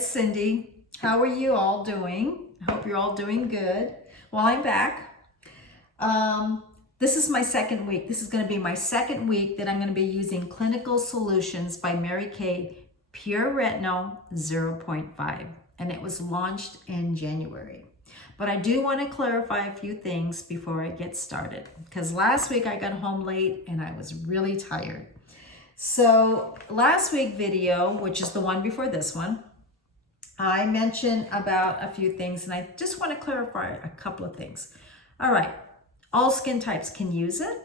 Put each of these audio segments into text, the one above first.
it's Cindy. How are you all doing? I hope you're all doing good. Well, I'm back. This is my second week. This is going to be my second week that I'm going to be using Clinical Solutions by Mary Kay Pure Retinol 0.5. And it was launched in January. But I do want to clarify a few things before I get started. Because last week I got home late and I was really tired. So last week video, which is the one before this one, I mentioned about a few things and I just want to clarify a couple of things. All right, all skin types can use it.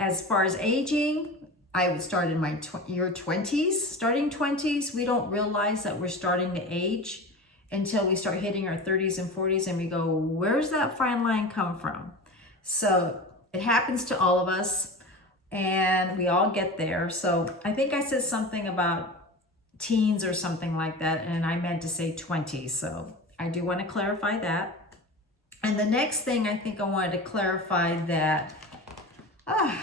As far as aging, I would start in my your 20s. Starting 20s, we don't realize that we're starting to age until we start hitting our 30s and 40s and we go, where's that fine line come from? So it happens to all of us. And we all get there. So I think I said something about teens or something like that, and I meant to say 20. So I do want to clarify that. And the next thing I think I wanted to clarify that I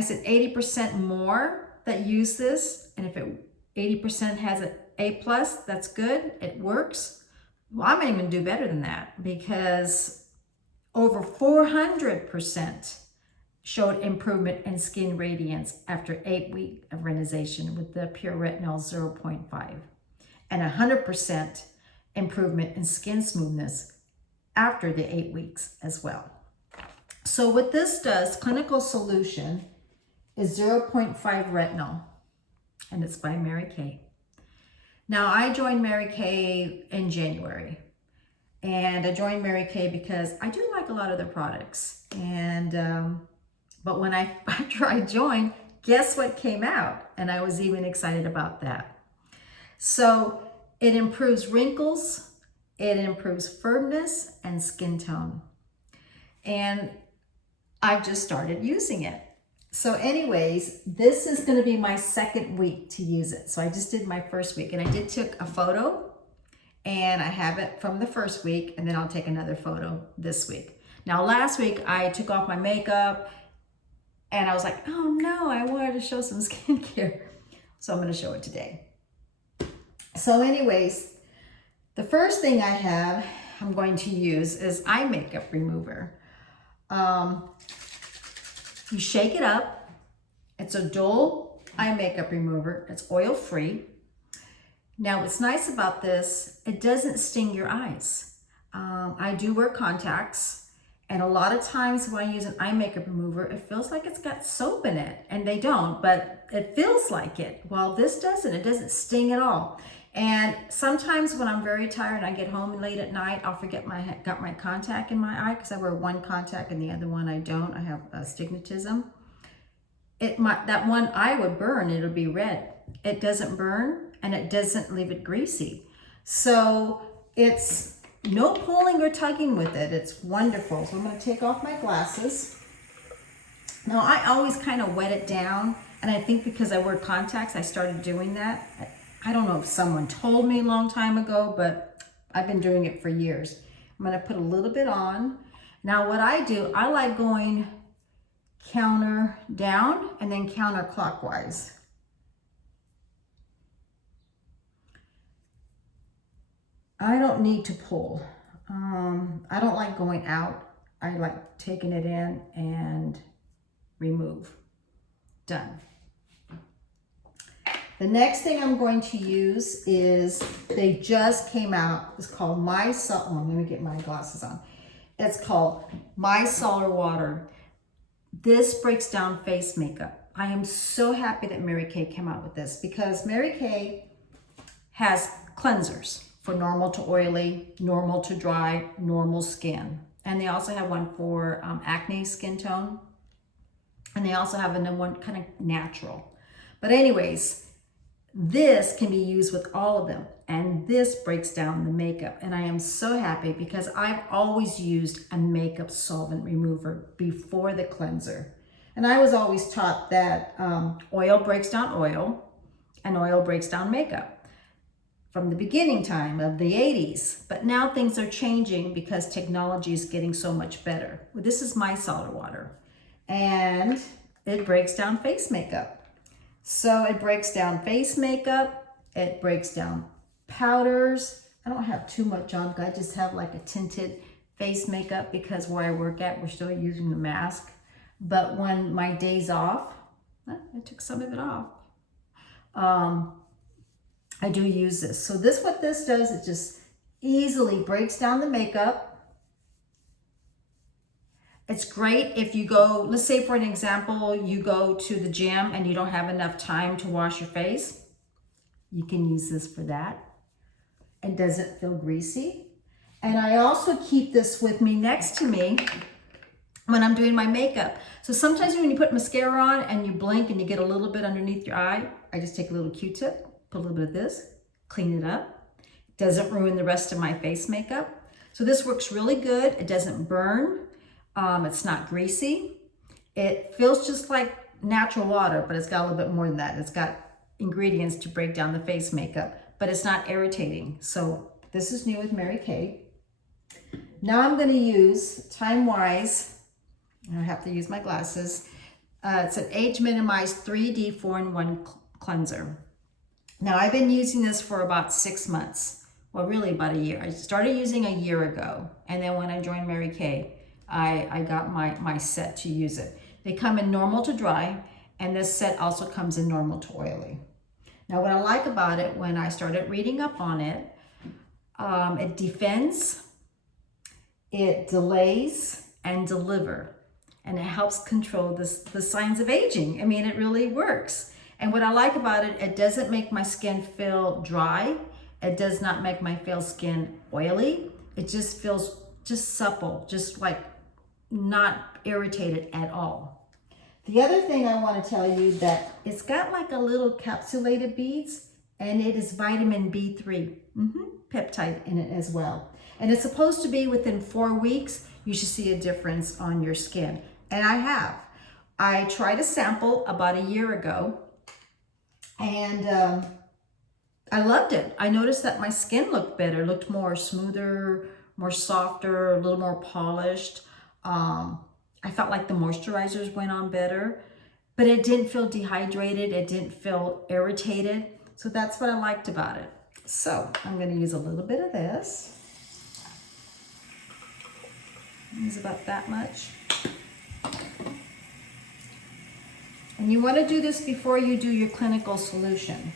said 80% more that use this, and if 80% has an A+, that's good, it works. Well, I'm even do better than that because over 400% showed improvement in skin radiance after 8 weeks of retinization with the Pure Retinol 0.5 and 100% improvement in skin smoothness after the 8 weeks as well. So what this does, Clinical Solution, is 0.5 retinol, and it's by Mary Kay. Now I joined Mary Kay in January, and I joined Mary Kay because I do like a lot of their products, and but after I joined, guess what came out? And I was even excited about that. So it improves wrinkles, it improves firmness and skin tone. And I've just started using it. So anyways, this is gonna be my second week to use it. So I just did my first week and I did take a photo and I have it from the first week and then I'll take another photo this week. Now last week I took off my makeup and I was like, oh no, I wanted to show some skincare. So I'm gonna show it today. So anyways, the first thing I'm going to use is eye makeup remover. You shake it up. It's a dual eye makeup remover. It's oil-free. Now what's nice about this, it doesn't sting your eyes. I do wear contacts. And a lot of times when I use an eye makeup remover, it feels like it's got soap in it. And they don't, but it feels like it. Well, this doesn't. It doesn't sting at all. And sometimes when I'm very tired and I get home late at night, I'll forget got my contact in my eye because I wear one contact and the other one I don't. I have astigmatism. That one eye would burn. It'll be red. It doesn't burn and it doesn't leave it greasy. So it's no pulling or tugging with it. It's wonderful. So I'm going to take off my glasses. Now I always kind of wet it down, and I think because I wear contacts, I started doing that. I don't know if someone told me a long time ago, but I've been doing it for years. I'm going to put a little bit on. Now what I do, I like going counter down and then counterclockwise. I don't need to pull. I don't like going out. I like taking it in and remove. Done. The next thing I'm going to use is, they just came out, it's called let me get my glasses on. It's called Micellar Water. This breaks down face makeup. I am so happy that Mary Kay came out with this because Mary Kay has cleansers for normal to oily, normal to dry, normal skin. And they also have one for acne skin tone. And they also have another one kind of natural. But anyways, this can be used with all of them. And this breaks down the makeup. And I am so happy because I've always used a makeup solvent remover before the cleanser. And I was always taught that oil breaks down oil and oil breaks down makeup from the beginning time of the 80s. But now things are changing because technology is getting so much better. Well, this is micellar water and it breaks down face makeup. So it breaks down face makeup. It breaks down powders. I don't have too much on, I just have like a tinted face makeup because where I work at, we're still using the mask. But when my day's off, I took some of it off. I do use this. So what this does, it just easily breaks down the makeup. It's great if you go, let's say for an example, you go to the gym and you don't have enough time to wash your face. You can use this for that. It doesn't feel greasy. And I also keep this with me next to me when I'm doing my makeup. So sometimes when you put mascara on and you blink and you get a little bit underneath your eye, I just take a little Q-tip, put a little bit of this, clean it up. Doesn't ruin the rest of my face makeup. So this works really good. It doesn't burn. It's not greasy. It feels just like natural water, but it's got a little bit more than that. It's got ingredients to break down the face makeup, but it's not irritating. So this is new with Mary Kay. Now I'm going to use, time-wise, I have to use my glasses. It's an age minimized 3D 4-in-1 cleanser. Now I've been using this for about 6 months. Well, really about a year. I started using a year ago. And then when I joined Mary Kay, I got my set to use it. They come in normal to dry, and this set also comes in normal to oily. Now what I like about it, when I started reading up on it, it defends, it delays, and delivers. And it helps control the signs of aging. I mean, it really works. And what I like about it, it doesn't make my skin feel dry. It does not make my skin oily. It just feels just supple, just like not irritated at all. The other thing I want to tell you that it's got like a little capsulated beads, and it is vitamin B3 peptide in it as well. And it's supposed to be within 4 weeks, you should see a difference on your skin. And I have. I tried a sample about a year ago, and I loved it. I noticed that my skin looked better, looked more smoother, more softer, a little more polished. I felt like the moisturizers went on better, but it didn't feel dehydrated. It didn't feel irritated. So that's what I liked about it. So I'm going to use a little bit of this. Use about that much. And you want to do this before you do your clinical solution.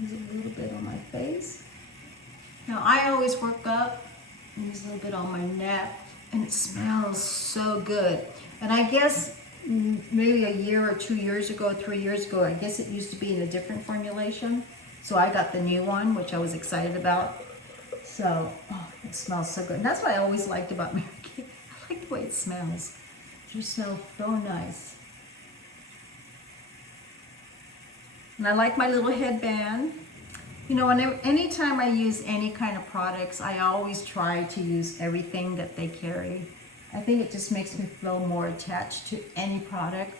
Use a little bit on my face. Now I always work up, use a little bit on my neck, and it smells so good. And I guess maybe a year or 2 years ago, 3 years ago, I guess it used to be in a different formulation. So I got the new one, which I was excited about. So, it smells so good. And that's what I always liked about Mary Kay. I like the way it smells. It just smells so nice. And I like my little headband. You know, anytime I use any kind of products, I always try to use everything that they carry. I think it just makes me feel more attached to any product.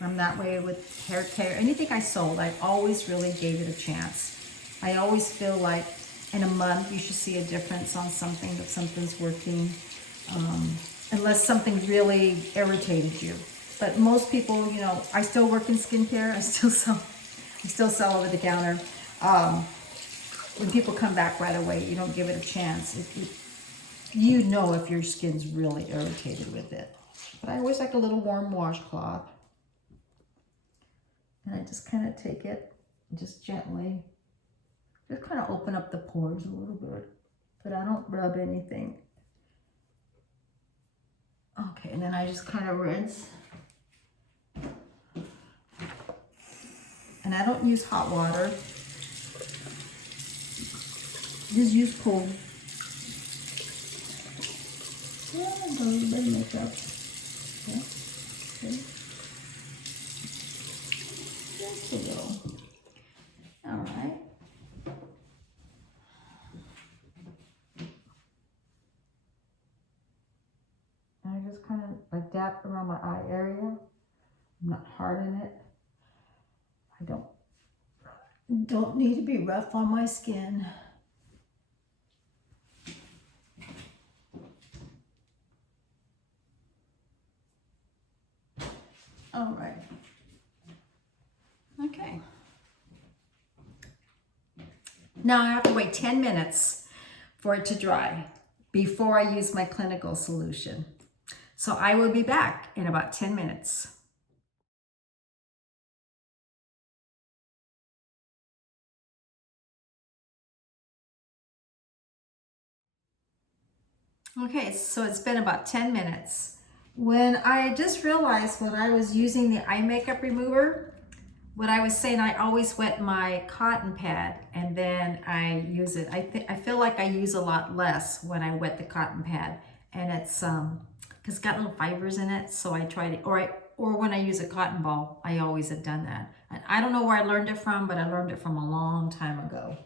I'm that way with hair care. Anything I sold, I always really gave it a chance. I always feel like in a month you should see a difference on something, that something's working, unless something really irritated you. But most people, you know, I still work in skincare. I still sell over the counter. When people come back right away, you don't give it a chance. You know if your skin's really irritated with it. But I always like a little warm washcloth. And I just kind of take it and just gently, just kind of open up the pores a little bit. But I don't rub anything. Okay, and then I just kind of rinse. And I don't use hot water. Just use cold. Yeah, a little bit of makeup. Okay. Okay. Just a little. All right. And I just kind of like dab around my eye area. I'm not hard in it. I don't need to be rough on my skin. All right. Okay. Now I have to wait 10 minutes for it to dry before I use my clinical solution. So I will be back in about 10 minutes. Okay, so it's been about 10 minutes. When I just realized when I was using the eye makeup remover, what I was saying, I always wet my cotton pad and then I use it. I feel like I use a lot less when I wet the cotton pad, and it's because it's got little fibers in it. So I try to, or when I use a cotton ball, I always have done that. And I don't know where I learned it from, but I learned it from a long time ago.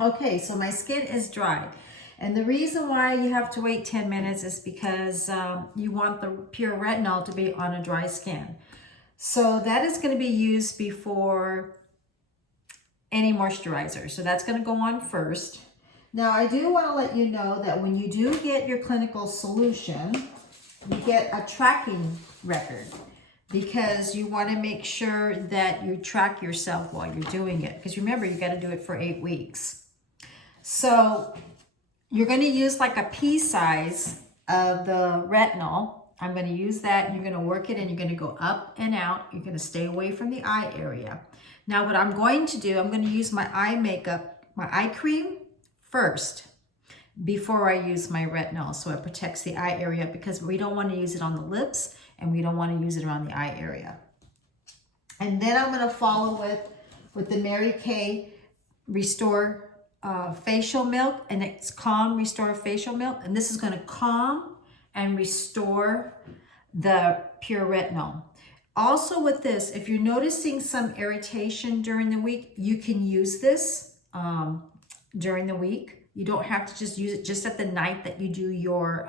Okay, so my skin is dry. And the reason why you have to wait 10 minutes is because you want the pure retinol to be on a dry skin. So that is going to be used before any moisturizer. So that's going to go on first. Now I do want to let you know that when you do get your clinical solution, you get a tracking record, because you want to make sure that you track yourself while you're doing it. Because remember, you got to do it for 8 weeks. So you're going to use like a pea size of the retinol. I'm going to use that, and you're going to work it, and you're going to go up and out. You're going to stay away from the eye area. Now what I'm going to do, I'm going to use my eye makeup, my eye cream first before I use my retinol, so it protects the eye area, because we don't want to use it on the lips and we don't want to use it around the eye area. And then I'm going to follow with the Mary Kay Restore Facial Milk, and it's Calm Restore Facial Milk, and this is going to calm and restore the pure retinol. Also with this, if you're noticing some irritation during the week, you can use this during the week. You don't have to just use it just at the night that you do your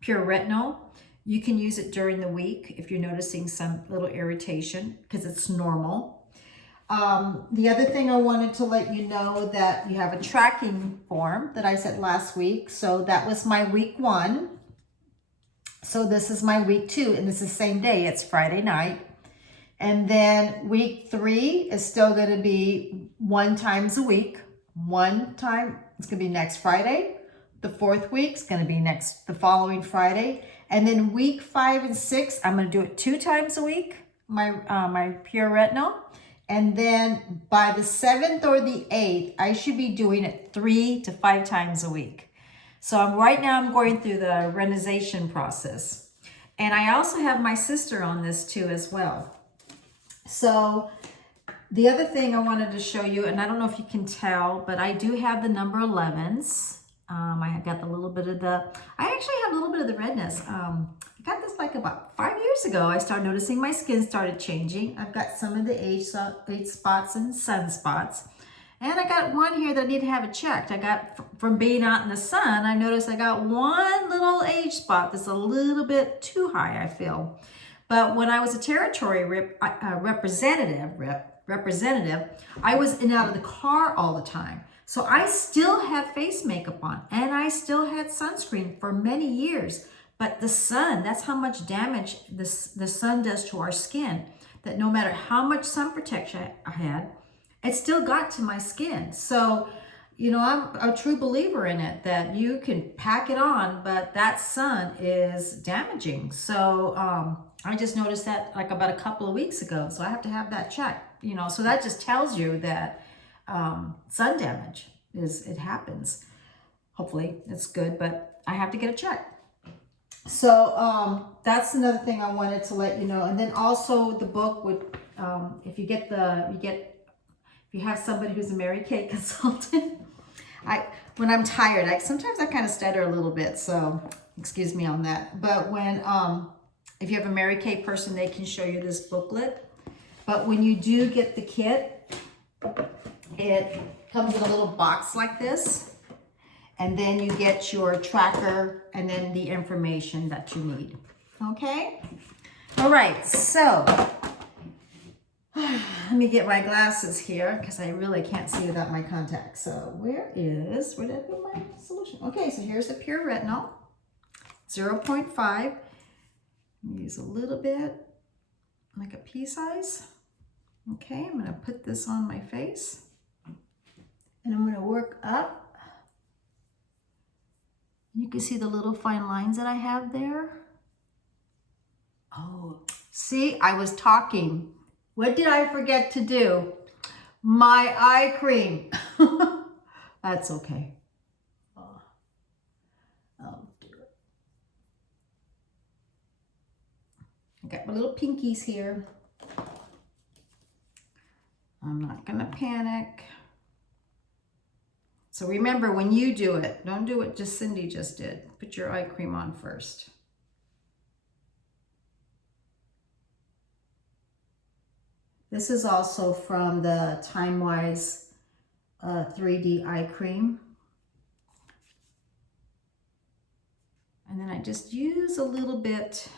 pure retinol. You can use it during the week if you're noticing some little irritation, because it's normal. The other thing I wanted to let you know that you have a tracking form that I said last week. So that was my week 1. So this is my week 2, and this is the same day. It's Friday night. And then week 3 is still going to be 1 times a week. One time, it's going to be next Friday. The 4th week is going to be the following Friday. And then week 5 and 6, I'm going to do it 2 times a week, my pure retinol. And then by the 7th or the 8th, I should be doing it 3 to 5 times a week. So right now I'm going through the retinization process. And I also have my sister on this too as well. So the other thing I wanted to show you, and I don't know if you can tell, but I do have the number 11s. I got I actually have a little bit of the redness. I got this like about 5 years ago. I started noticing my skin started changing. I've got some of the age spots and sunspots. And I got one here that I need to have it checked. I got, from being out in the sun, I noticed I got one little age spot that's a little bit too high, I feel. But when I was a territory representative, I was in and out of the car all the time. So I still had face makeup on, and I still had sunscreen for many years. But the sun, that's how much damage the sun does to our skin, that no matter how much sun protection I had, it still got to my skin. So, you know, I'm a true believer in it, that you can pack it on, but that sun is damaging. So I just noticed that like about a couple of weeks ago. So I have to have that checked, you know. So that just tells you that sun damage it happens. Hopefully it's good, but I have to get it checked. So that's another thing I wanted to let you know. And then also the book would, if you have somebody who's a Mary Kay consultant, when I'm tired, sometimes I kind of stutter a little bit, so excuse me on that. But when if you have a Mary Kay person, they can show you this booklet. But when you do get the kit, it comes in a little box like this, and then you get your tracker and then the information that you need. Okay? All right, so let me get my glasses here, because I really can't see without my contacts. So where did I put my solution? Okay, so here's the pure retinol, 0.5. Use a little bit like a pea size. Okay, I'm gonna put this on my face and I'm gonna work up. You can see the little fine lines that I have there. Oh, see, I was talking. What did I forget to do? My eye cream. That's okay. I'll do it. I got my little pinkies here. I'm not gonna panic. So remember, when you do it, don't do what just Cindy just did. Put your eye cream on first. This is also from the Time-Wise 3D eye cream. And then I just use a little bit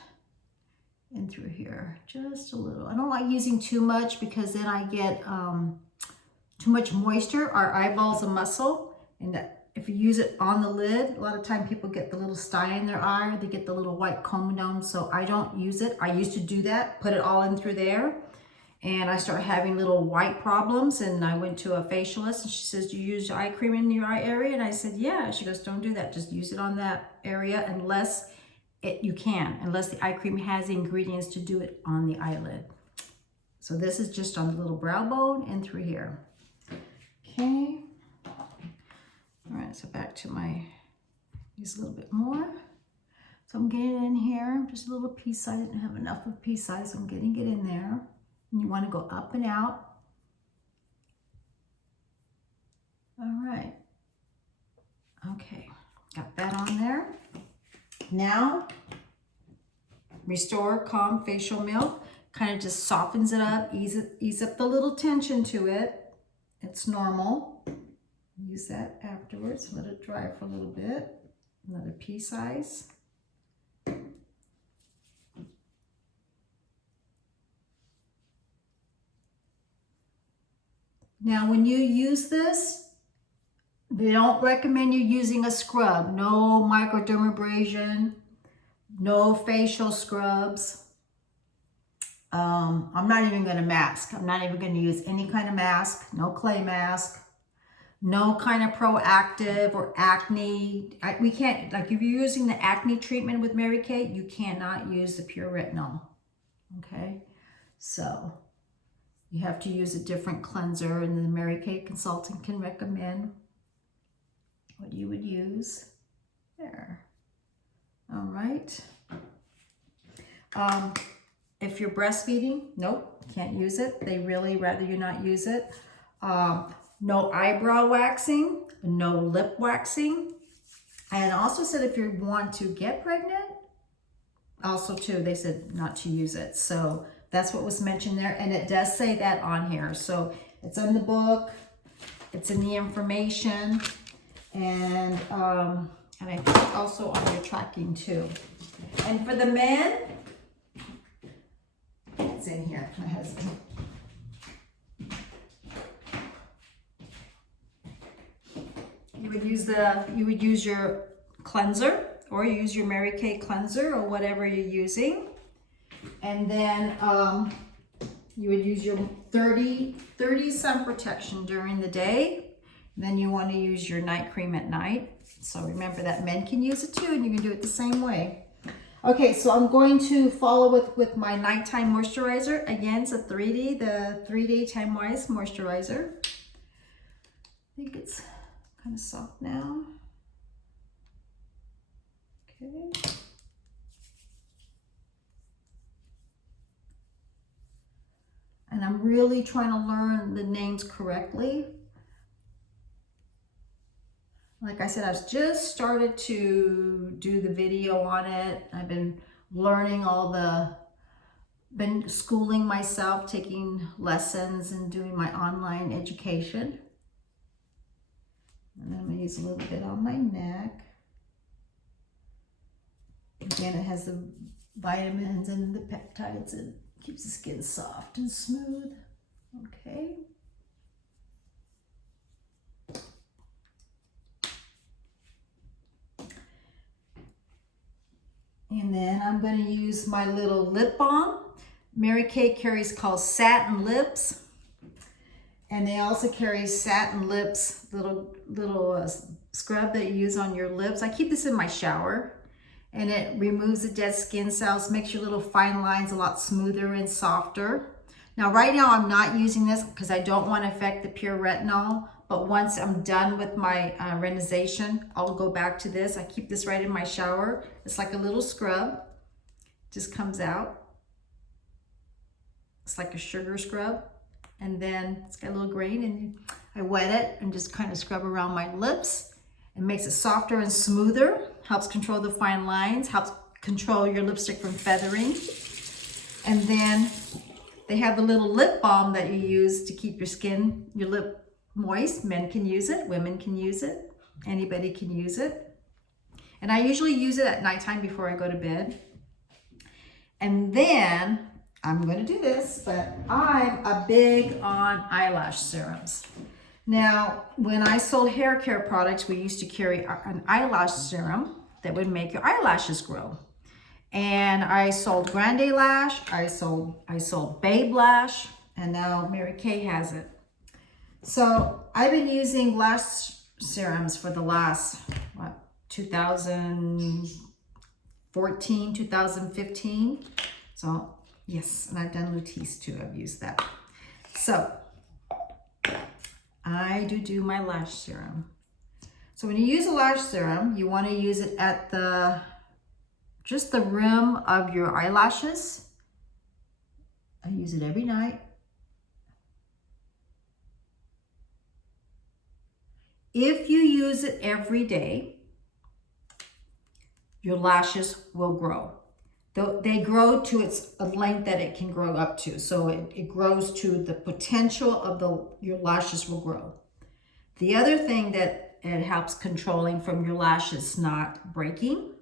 in through here, just a little. I don't like using too much because then I get too much moisture. Our eyeball's a muscle, and if you use it on the lid, a lot of time people get the little sty in their eye, they get the little white comedone, so I don't use it. I used to do that, put it all in through there, and I started having little white problems, and I went to a facialist, and she says, do you use eye cream in your eye area? And I said, yeah. She goes, don't do that, just use it on that area unless unless the eye cream has the ingredients to do it on the eyelid. So this is just on the little brow bone and through here. Okay. All right, so back to my, use a little bit more. So I'm getting it in here, just a little pea size. I didn't have enough of pea size, so I'm getting it in there. And you want to go up and out. All right. Okay, got that on there. Now, Restore Calm Facial Milk kind of just softens it up, ease up the little tension to it. It's normal. Use that afterwards. Let it dry for a little bit. Another pea size. Now, when you use this, they don't recommend you using a scrub. No microdermabrasion, no facial scrubs. I'm not even going to mask. I'm not even going to use any kind of mask. No clay mask. No kind of proactive or acne. We can't, like if you're using the acne treatment with Mary Kay, you cannot use the pure retinol. Okay? So you have to use a different cleanser, and the Mary Kay consultant can recommend what you would use. There. All right. If you're breastfeeding, nope, can't use it. They really rather you not use it. No eyebrow waxing, no lip waxing. And also said if you want to get pregnant, also too, they said not to use it. So that's what was mentioned there. And it does say that on here. So it's in the book, it's in the information, and I think also on your tracking too. And for the men, it's in here, my husband. You would use your cleanser, or use your Mary Kay cleanser, or whatever you're using. And then you would use your 30 sun protection during the day. And then you want to use your night cream at night. So remember that men can use it too, and you can do it the same way. Okay, so I'm going to follow with my nighttime moisturizer. Again, it's a 3D, the 3D Time-Wise moisturizer. I think it's kind of soft now. Okay. And I'm really trying to learn the names correctly. Like I said, I've just started to do the video on it. I've been learning been schooling myself, taking lessons and doing my online education. And I'm gonna use a little bit on my neck. Again, it has the vitamins and the peptides and keeps the skin soft and smooth. Okay. And then I'm going to use my little lip balm. Mary Kay carries called Satin Lips. And they also carry Satin Lips, little scrub that you use on your lips. I keep this in my shower, and it removes the dead skin cells, makes your little fine lines a lot smoother and softer. Now, right now I'm not using this because I don't want to affect the pure retinol, but once I'm done with my retinization, I'll go back to this. I keep this right in my shower. It's like a little scrub, just comes out. It's like a sugar scrub. And then it's got a little grain, and I wet it and just kind of scrub around my lips. It makes it softer and smoother, helps control the fine lines, helps control your lipstick from feathering. And then they have the little lip balm that you use to keep your lip moist. Men can use it, women can use it, anybody can use it. And I usually use it at nighttime before I go to bed. And then I'm going to do this, but I'm a big on eyelash serums. Now, when I sold hair care products, we used to carry an eyelash serum that would make your eyelashes grow. And I sold Grande Lash, I sold Babe Lash, and now Mary Kay has it. So I've been using lash serums for the last, 2014, 2015. So yes, and I've done Latisse too, I've used that. So I do my lash serum. So when you use a lash serum, you want to use it at just the rim of your eyelashes. I use it every night. If you use it every day, your lashes will grow. They grow to a length that it can grow up to. So it grows to the potential of your lashes will grow. The other thing that it helps controlling from your lashes not breaking,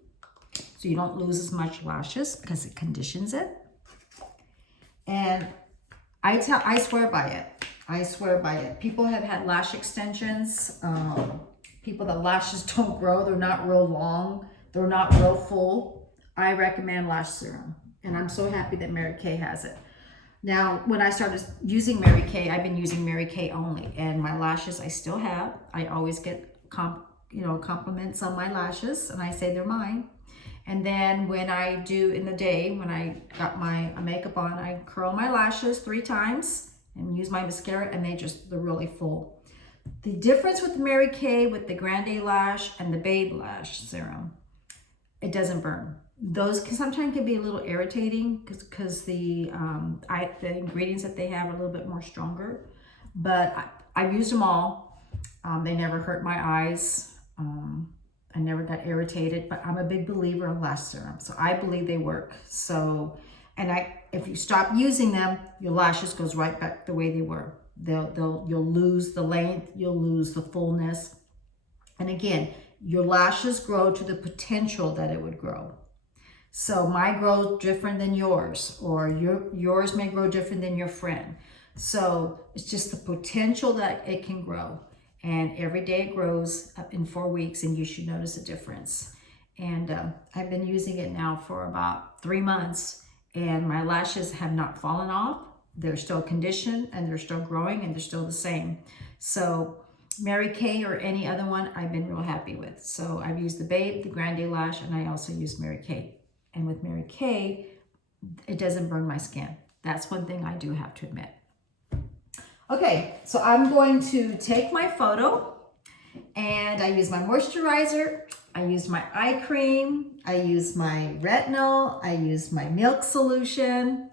so you don't lose as much lashes because it conditions it. And I swear by it. I swear by it. People have had lash extensions. People that lashes don't grow. They're not real long. They're not real full. I recommend lash serum, and I'm so happy that Mary Kay has it. Now, when I started using Mary Kay, I've been using Mary Kay only, and my lashes I still have. I always get compliments on my lashes, and I say they're mine. And then when I do in the day, when I got my makeup on, I curl my lashes 3 times and use my mascara, and they're really full. The difference with Mary Kay, with the Grande Lash and the Babe Lash serum, it doesn't burn. Those sometimes can be a little irritating because the ingredients that they have are a little bit more stronger. But I've used them all. They never hurt my eyes. I never got irritated, but I'm a big believer in lash serum. So I believe they work. So, if you stop using them, your lashes goes right back the way they were. You'll lose the length, you'll lose the fullness. And again, your lashes grow to the potential that it would grow. So mine grows different than yours, or yours may grow different than your friend. So it's just the potential that it can grow. And every day it grows up in 4 weeks, and you should notice a difference. And I've been using it now for about 3 months, and my lashes have not fallen off. They're still conditioned, and they're still growing, and they're still the same. So Mary Kay or any other one, I've been real happy with. So I've used the Babe, the Grande Lash, and I also use Mary Kay. And with Mary Kay, it doesn't burn my skin. That's one thing I do have to admit. Okay, so I'm going to take my photo, and I use my moisturizer, I use my eye cream, I use my retinol, I use my milk solution.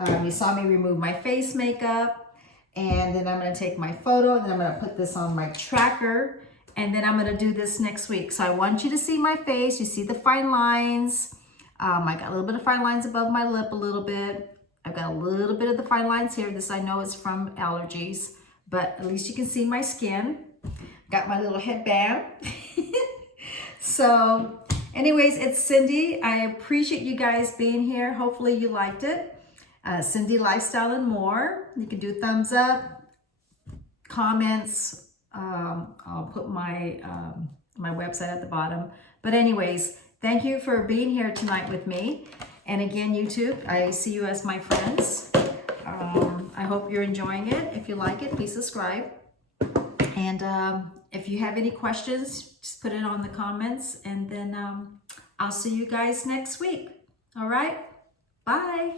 You saw me remove my face makeup, and then I'm going to take my photo, and then I'm going to put this on my tracker, and then I'm going to do this next week. So I want you to see my face. You see the fine lines. I got a little bit of fine lines above my lip a little bit. I've got a little bit of the fine lines here. This I know is from allergies, but at least you can see my skin. Got my little headband. So anyways, it's Cindy. I appreciate you guys being here. Hopefully you liked it. Cindy Lifestyle and More. You can do thumbs up, comments. I'll put my my website at the bottom. But anyways, thank you for being here tonight with me. And again, YouTube, I see you as my friends. I hope you're enjoying it. If you like it, please subscribe. And if you have any questions, just put it on the comments, and then I'll see you guys next week. All right, bye.